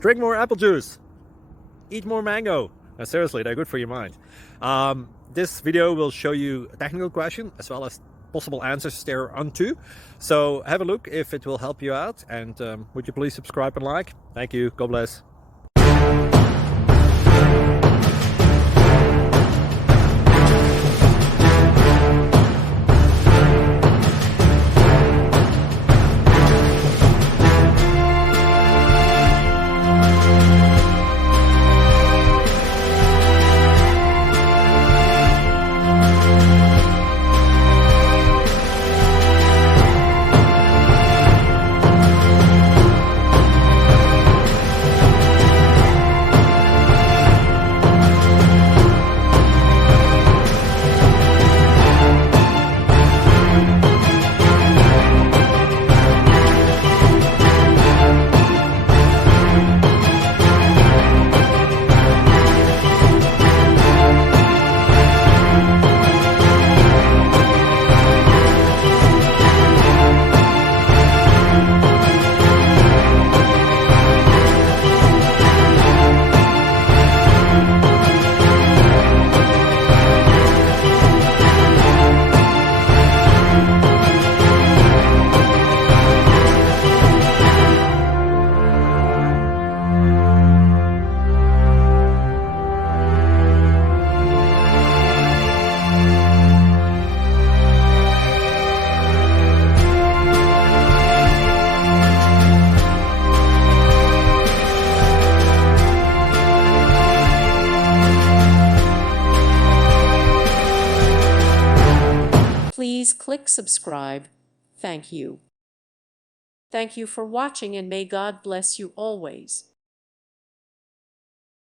Drink more apple juice. Eat more mango. No, seriously, they're good for your mind. This video will show you a technical question as well as possible answers thereunto. So have a look if it will help you out, and would you please subscribe and like? Thank you. God bless. Please click subscribe. Thank you. Thank you for watching, and may God bless you always.